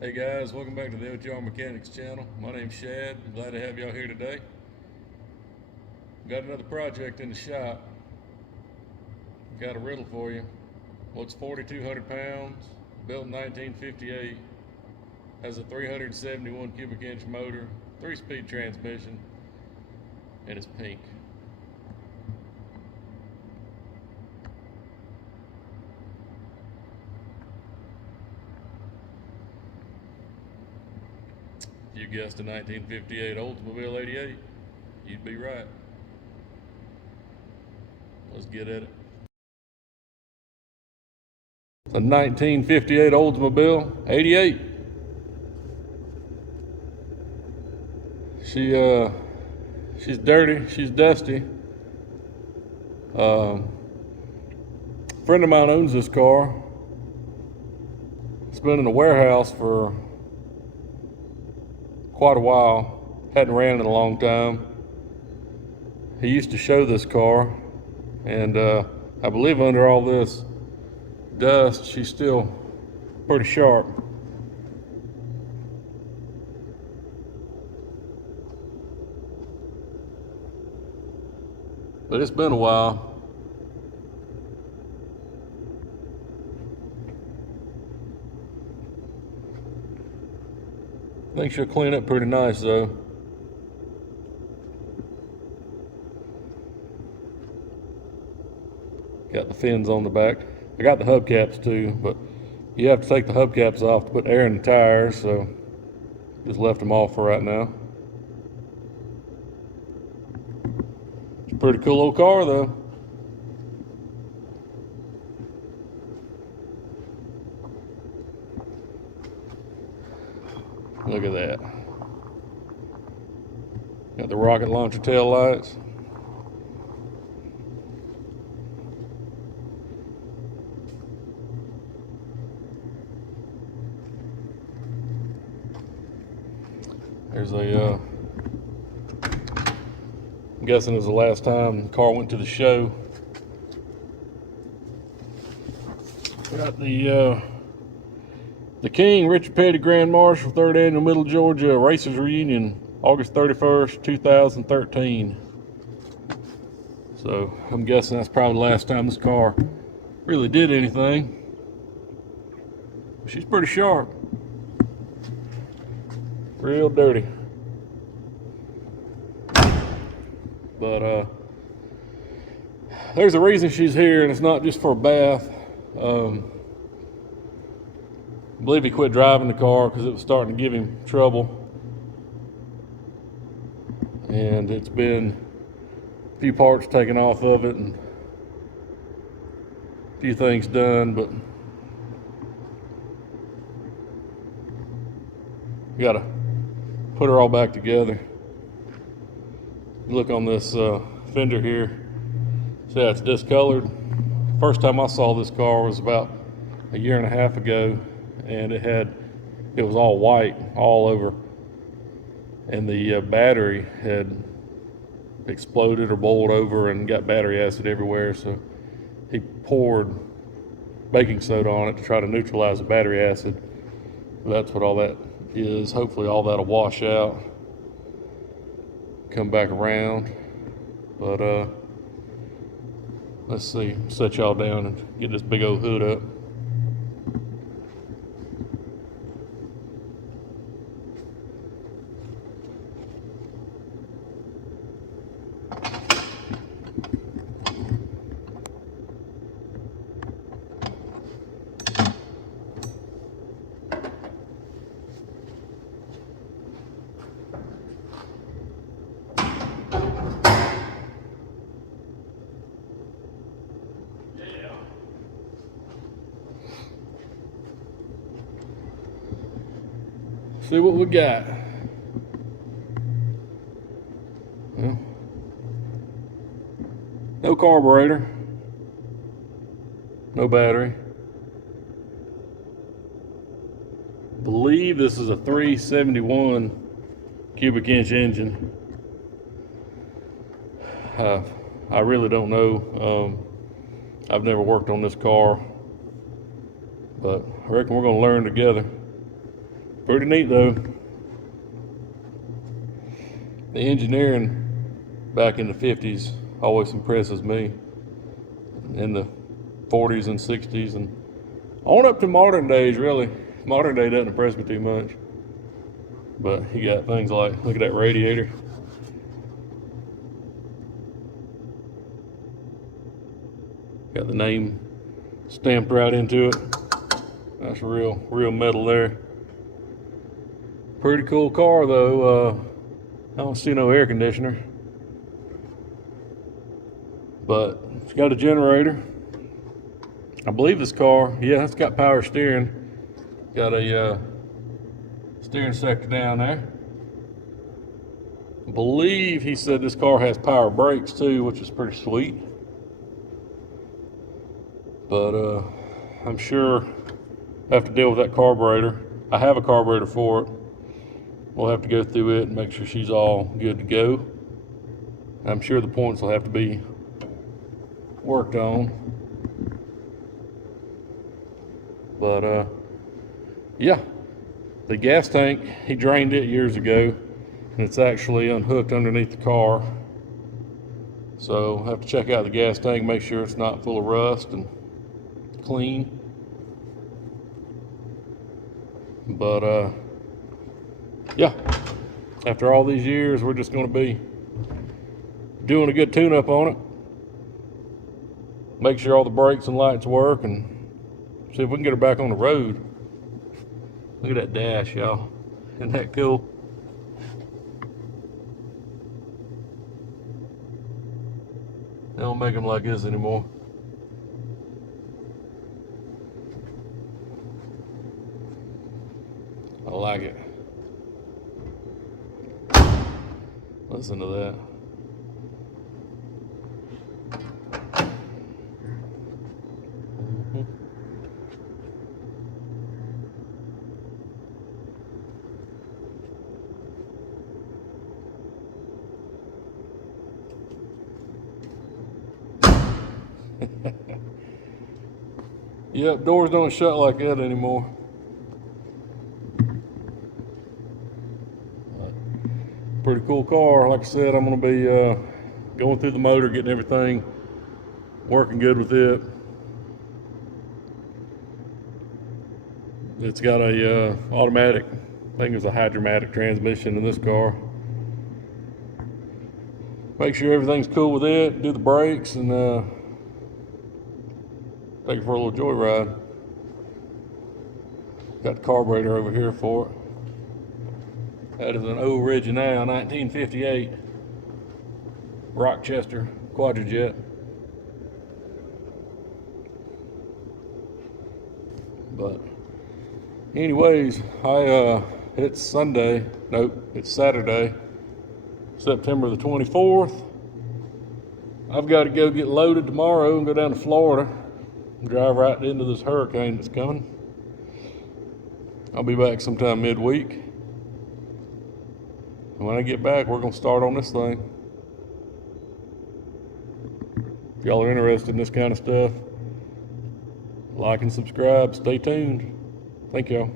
Hey guys, welcome back to the OTR Mechanics channel. My name's Shad. I'm glad to have y'all here today. Got another project in the shop. Got a riddle for you. What's 4,200 pounds, built in 1958, has a 371 cubic inch motor, 3-speed transmission, and it's pink. If you guessed a 1958 Oldsmobile 88, you'd be right. Let's get at it. It's a 1958 Oldsmobile 88. She's dirty, she's dusty. A friend of mine owns this car. It's been in the warehouse for quite a while. Hadn't ran in a long time. He used to show this car, and I believe under all this dust, she's still pretty sharp. But it's been a while. I think she'll clean up pretty nice though. Got the fins on the back. I got the hubcaps too, but you have to take the hubcaps off to put air in the tires, so just left them off for right now. It's a pretty cool old car though. Look at that. Got the rocket launcher tail lights. There's a, I'm guessing it was the last time the car went to the show. Got the King Richard Petty Grand Marshal 3rd Annual Middle Georgia Racers Reunion, August 31st, 2013. So I'm guessing that's probably the last time this car really did anything. She's pretty sharp. Real dirty. But there's a reason she's here, and it's not just for a bath. I believe he quit driving the car because it was starting to give him trouble. And it's been a few parts taken off of it and a few things done, but you gotta put her all back together. Look on this fender here. See how it's discolored? First time I saw this car was about a year and a half ago, and it was all white all over, and the battery had exploded or boiled over and got battery acid everywhere. So he poured baking soda on it to try to neutralize the battery acid. That's what all that is. Hopefully all that'll wash out, come back around. But let's see, set y'all down and get this big old hood up. See what we got. Well, no carburetor, no battery. I believe this is a 371 cubic inch engine. I really don't know. I've never worked on this car, but I reckon we're going to learn together. Pretty neat though. The engineering back in the 50s always impresses me. In the 40s and 60s and on up to modern days, really. Modern day doesn't impress me too much. But you got things like, look at that radiator. Got the name stamped right into it. That's real metal there. Pretty cool car though. I don't see no air conditioner. But it's got a generator. I believe this car, yeah, it's got power steering. Got a steering sector down there. I believe he said this car has power brakes too, which is pretty sweet. But I'm sure I have to deal with that carburetor. I have a carburetor for it. We'll have to go through it and make sure she's all good to go. I'm sure the points will have to be worked on. But yeah, the gas tank, he drained it years ago, and it's actually unhooked underneath the car. So I have to check out the gas tank, make sure it's not full of rust and clean. But yeah, after all these years, we're just going to be doing a good tune-up on it. Make sure all the brakes and lights work and see if we can get her back on the road. Look at that dash, y'all. Isn't that cool? They don't make them like this anymore. I like it. Listen to that. Yep, doors don't shut like that anymore. Pretty cool car. Like I said, I'm going to be going through the motor, getting everything working good with it. It's got a automatic, I think it's a hydromatic transmission in this car. Make sure everything's cool with it, do the brakes, and take it for a little joyride. Got the carburetor over here for it. That is an original 1958 Rochester Quadrajet. But anyways, it's Sunday. Nope, it's Saturday, September the 24th. I've got to go get loaded tomorrow and go down to Florida and drive right into this hurricane that's coming. I'll be back sometime midweek. And when I get back, we're going to start on this thing. If y'all are interested in this kind of stuff, like and subscribe. Stay tuned. Thank y'all.